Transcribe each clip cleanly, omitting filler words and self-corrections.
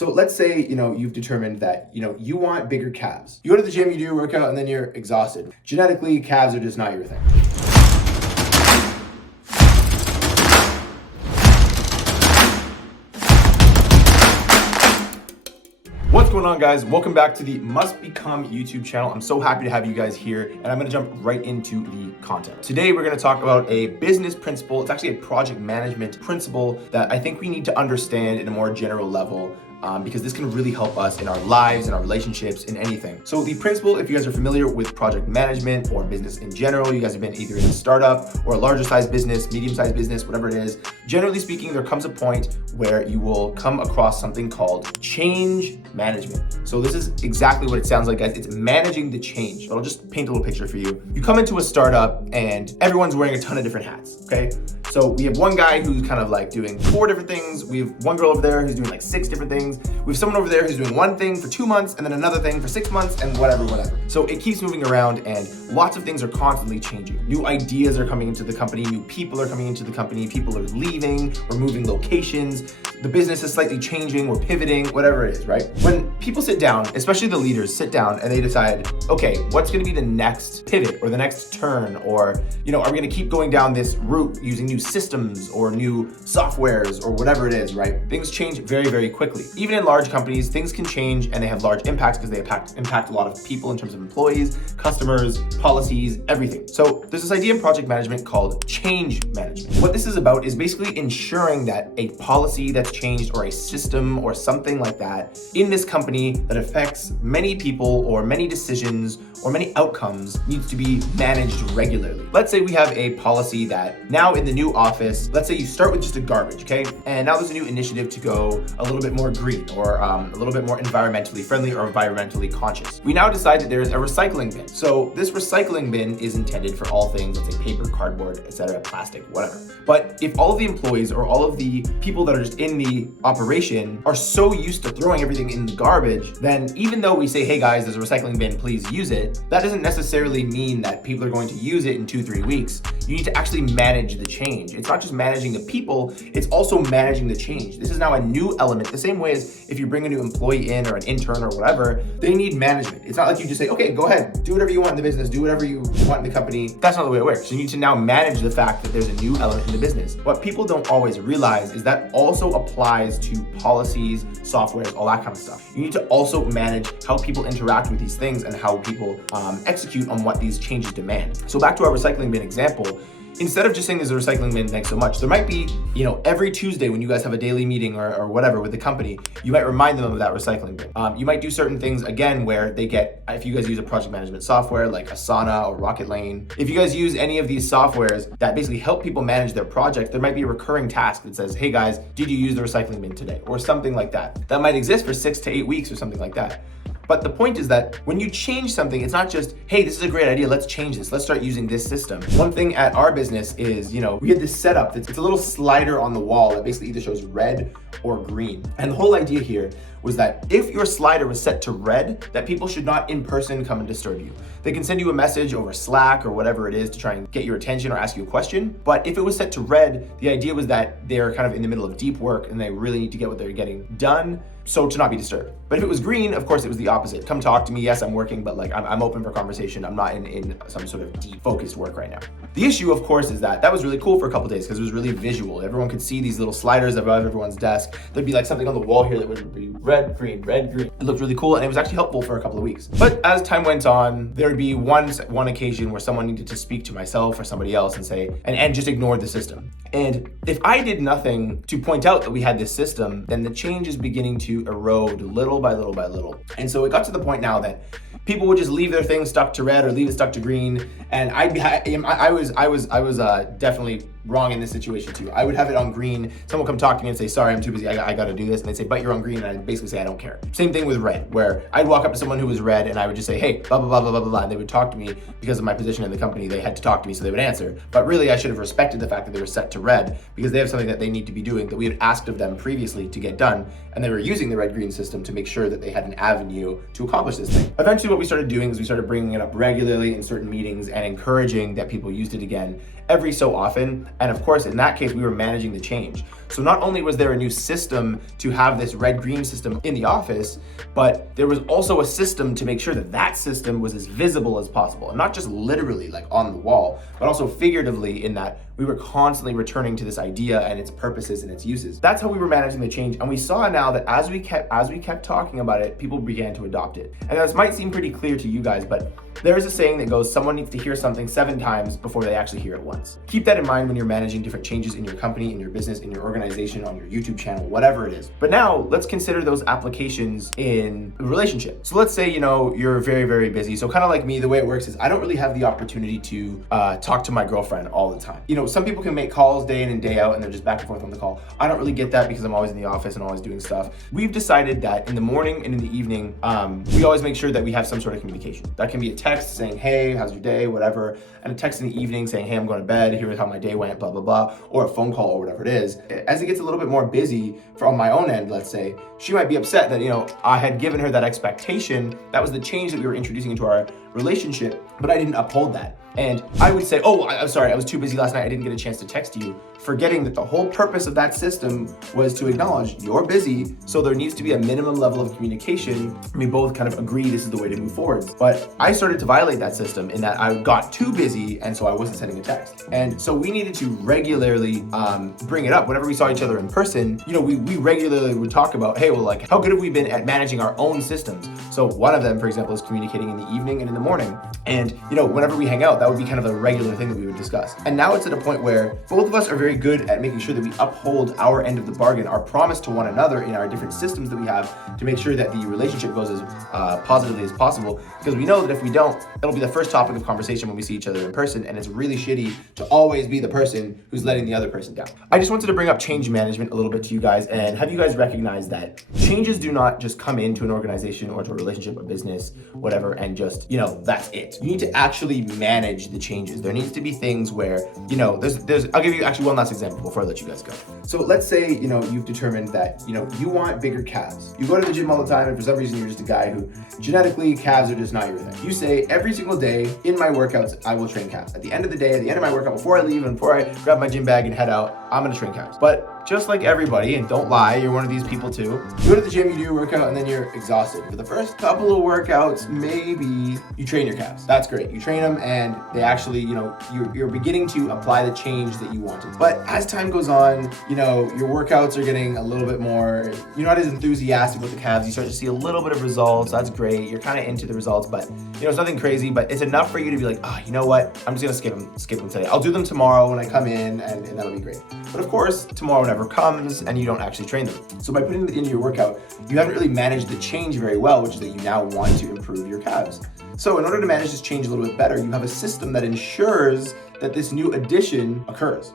So let's say, you've determined that, you want bigger calves. You go to the gym, you do your workout, and then you're exhausted. Genetically, calves are just not your thing. What's going on, guys? Welcome back to the Must Become YouTube channel. I'm so happy to have you guys here, and I'm gonna jump right into the content. Today, we're gonna talk about a business principle. It's actually a project management principle that I think we need to understand in a more general level, because this can really help us in our lives, in our relationships, in anything. So the principle, if you guys are familiar with project management or business in general, you guys have been either in a startup or a larger size business, medium sized business, whatever it is. Generally speaking, there comes a point where you will come across something called change management. So this is exactly what it sounds like, guys. It's managing the change. But I'll just paint a little picture for you. You come into a startup and everyone's wearing a ton of different hats, okay? So we have one guy who's kind of like doing 4 different things. We have one girl over there who's doing like 6 different things. We have someone over there who's doing one thing for 2 months and then another thing for 6 months and whatever. So it keeps moving around and lots of things are constantly changing. New ideas are coming into the company, new people are coming into the company, people are leaving, we're moving locations, the business is slightly changing, we're pivoting, whatever it is, right? When people sit down, especially the leaders sit down and they decide, okay, what's gonna be the next pivot or the next turn, or, are we gonna keep going down this route using new systems or new softwares or whatever it is, right? Things change very, very quickly. Even in large companies, things can change and they have large impacts because they impact a lot of people in terms of employees, customers, policies, everything. So there's this idea in project management called change management. What this is about is basically ensuring that a policy that's changed or a system or something like that in this company that affects many people or many decisions or many outcomes needs to be managed regularly. Let's say we have a policy that now in the new office, let's say you start with just a garbage, okay? And now there's a new initiative to go a little bit more green or a little bit more environmentally friendly or environmentally conscious. We now decide that there's a recycling bin. So this recycling bin is intended for all things, let's say paper, cardboard, etc., plastic, whatever. But if all of the employees or all of the people that are just in the operation are so used to throwing everything in the garbage, then even though we say, hey guys, there's a recycling bin, please use it, that doesn't necessarily mean that people are going to use it in 2-3 weeks. You need to actually manage the change. It's not just managing the people, it's also managing the change. This is now a new element, the same way as if you bring a new employee in or an intern or whatever, they need management. It's not like you just say, okay, go ahead, do whatever you want in the business, do whatever you want in the company. That's not the way it works. You need to now manage the fact that there's a new element in the business. What people don't always realize is that also applies to policies, softwares, all that kind of stuff. You need to also manage how people interact with these things and how people execute on what these changes demand. So back to our recycling bin example, instead of just saying there's a recycling bin, thanks so much, there might be, every Tuesday when you guys have a daily meeting or whatever with the company, you might remind them of that recycling bin. You might do certain things again where they get, if you guys use a project management software like Asana or Rocket Lane, if you guys use any of these softwares that basically help people manage their project, there might be a recurring task that says, hey guys, did you use the recycling bin today? Or something like that. That might exist for 6 to 8 weeks or something like that. But the point is that when you change something, it's not just, hey, this is a great idea, let's change this, let's start using this system. One thing at our business is, we had this setup that's a little slider on the wall that basically either shows red or green. And the whole idea here was that if your slider was set to red, that people should not in person come and disturb you. They can send you a message over Slack or whatever it is to try and get your attention or ask you a question. But if it was set to red, the idea was that they're kind of in the middle of deep work and they really need to get what they're getting done, so to not be disturbed. But if it was green, of course, it was the opposite. Come talk to me. Yes, I'm working, but like I'm open for conversation. I'm not in some sort of deep focused work right now. The issue, of course, is that was really cool for a couple days because it was really visual. Everyone could see these little sliders above everyone's desk. There'd be like something on the wall here that would be red, green, red, green. It looked really cool and it was actually helpful for a couple of weeks. But as time went on, there would be one occasion where someone needed to speak to myself or somebody else and say, and just ignore the system. And if I did nothing to point out that we had this system, then the change is beginning to erode little by little by little. And so it got to the point now that people would just leave their thing stuck to red or leave it stuck to green. And I was definitely wrong in this situation too. I would have it on green. Someone would come talk to me and say, sorry, I'm too busy. I got to do this. And they'd say, but you're on green. And I'd basically say, I don't care. Same thing with red, where I'd walk up to someone who was red and I would just say, hey, blah, blah, blah, blah, blah, blah. And they would talk to me because of my position in the company. They had to talk to me, so they would answer. But really, I should have respected the fact that they were set to red because they have something that they need to be doing that we had asked of them previously to get done. And they were using the red-green system to make sure that they had an avenue to accomplish this thing. Eventually, what we started doing is we started bringing it up regularly in certain meetings and encouraging that people used it again. every so often. And of course, in that case, we were managing the change. So not only was there a new system to have this red-green system in the office, but there was also a system to make sure that that system was as visible as possible. And not just literally like on the wall, but also figuratively in that we were constantly returning to this idea and its purposes and its uses. That's how we were managing the change. And we saw now that as we kept talking about it, people began to adopt it. And this might seem pretty clear to you guys, but there is a saying that goes, someone needs to hear something 7 times before they actually hear it once. Keep that in mind when you're managing different changes in your company, in your business, in your organization, on your YouTube channel, whatever it is. But now let's consider those applications in a relationship. So let's say, you're very, very busy. So kind of like me, the way it works is I don't really have the opportunity to talk to my girlfriend all the time. Some people can make calls day in and day out and they're just back and forth on the call. I don't really get that because I'm always in the office and always doing stuff. We've decided that in the morning and in the evening, we always make sure that we have some sort of communication. That can be a text saying, hey, how's your day, whatever, and a text in the evening saying, hey, I'm going to bed, here's how my day went, blah, blah, blah, or a phone call or whatever it is. As it gets a little bit more busy from my own end, let's say, she might be upset that, I had given her that expectation. That was the change that we were introducing into our relationship, but I didn't uphold that. And I would say, oh, I'm sorry, I was too busy last night, I didn't get a chance to text you, forgetting that the whole purpose of that system was to acknowledge you're busy, so there needs to be a minimum level of communication. We both kind of agree this is the way to move forward. But I started to violate that system in that I got too busy, and so I wasn't sending a text. And so we needed to regularly bring it up. Whenever we saw each other in person, we regularly would talk about, hey, well, like, how good have we been at managing our own systems? So one of them, for example, is communicating in the evening and in the morning. And, whenever we hang out, that would be kind of a regular thing that we would discuss. And now it's at a point where both of us are very good at making sure that we uphold our end of the bargain, our promise to one another in our different systems that we have to make sure that the relationship goes as positively as possible. Because we know that if we don't, it'll be the first topic of conversation when we see each other in person, and it's really shitty to always be the person who's letting the other person down. I just wanted to bring up change management a little bit to you guys and have you guys recognize that changes do not just come into an organization or to a relationship, a business, whatever, and just, that's it. You need to actually manage the changes. There needs to be things where, I'll give you actually one last example before I let you guys go. So let's say, you've determined that, you want bigger calves. You go to the gym all the time and for some reason you're just a guy who genetically calves are just not your thing. You say every single day in my workouts, I will train calves. At the end of the day, at the end of my workout, before I leave and before I grab my gym bag and head out, I'm gonna train calves. But just like everybody, and don't lie, you're one of these people too. You go to the gym, you do your workout, and then you're exhausted. For the first couple of workouts, maybe you train your calves. That's great. You train them and they actually, you're beginning to apply the change that you wanted. But as time goes on, your workouts are getting a little bit more, you're not as enthusiastic with the calves. You start to see a little bit of results. That's great. You're kind of into the results, but it's nothing crazy, but it's enough for you to be like, you know what? I'm just gonna skip them today. I'll do them tomorrow when I come in and that'll be great. But of course, tomorrow never comes and you don't actually train them. So by putting it into your workout, you haven't really managed the change very well, which is that you now want to improve your calves. So in order to manage this change a little bit better, you have a system that ensures that this new addition occurs.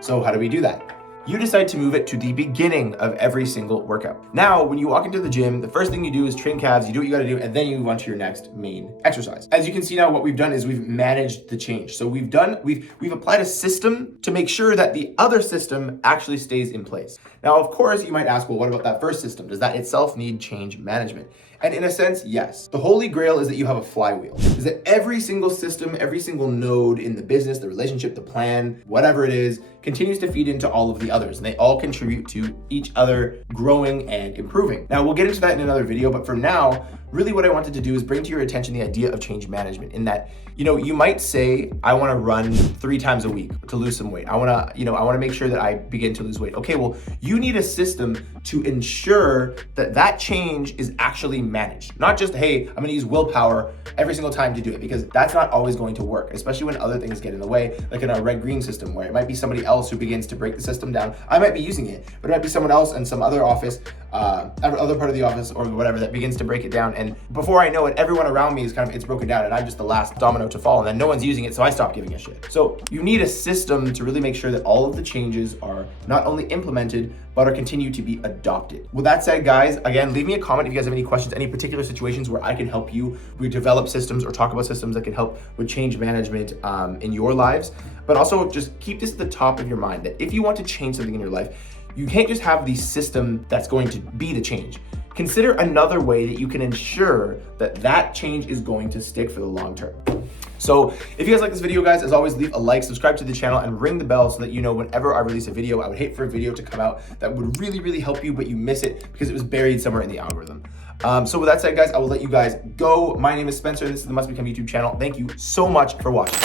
So how do we do that? You decide to move it to the beginning of every single workout. Now, when you walk into the gym, the first thing you do is train calves, you do what you gotta do, and then you move on to your next main exercise. As you can see now, what we've done is we've managed the change. So we've applied a system to make sure that the other system actually stays in place. Now, of course, you might ask, well, what about that first system? Does that itself need change management? And in a sense, yes. The holy grail is that you have a flywheel. Is that every single system, every single node in the business, the relationship, the plan, whatever it is, continues to feed into all of the others. And they all contribute to each other growing and improving. Now, we'll get into that in another video, but for now, really what I wanted to do is bring to your attention the idea of change management in that, you might say, I want to run 3 times a week to lose some weight. I want to make sure that I begin to lose weight. Okay, well, you need a system to ensure that that change is actually managed. Not just, hey, I'm going to use willpower every single time to do it, because that's not always going to work, especially when other things get in the way, like in our red-green system, where it might be somebody else who begins to break the system down. I might be using it, but it might be someone else in some other office, other part of the office or whatever that begins to break it down. And before I know it, everyone around me is it's broken down and I'm just the last domino to fall, and then no one's using it, so I stop giving a shit. So you need a system to really make sure that all of the changes are not only implemented, but are continue to be adopted. With that said, guys, again, leave me a comment if you guys have any questions, any particular situations where I can help you. We develop systems or talk about systems that can help with change management in your lives. But also just keep this at the top of your mind that if you want to change something in your life, you can't just have the system that's going to be the change. Consider another way that you can ensure that that change is going to stick for the long term. So if you guys like this video, guys, as always, leave a like, subscribe to the channel, and ring the bell so that you know whenever I release a video. I would hate for a video to come out that would really, really help you, but you miss it because it was buried somewhere in the algorithm. So with that said, guys, I will let you guys go. My name is Spencer. This is the Must Become YouTube channel. Thank you so much for watching.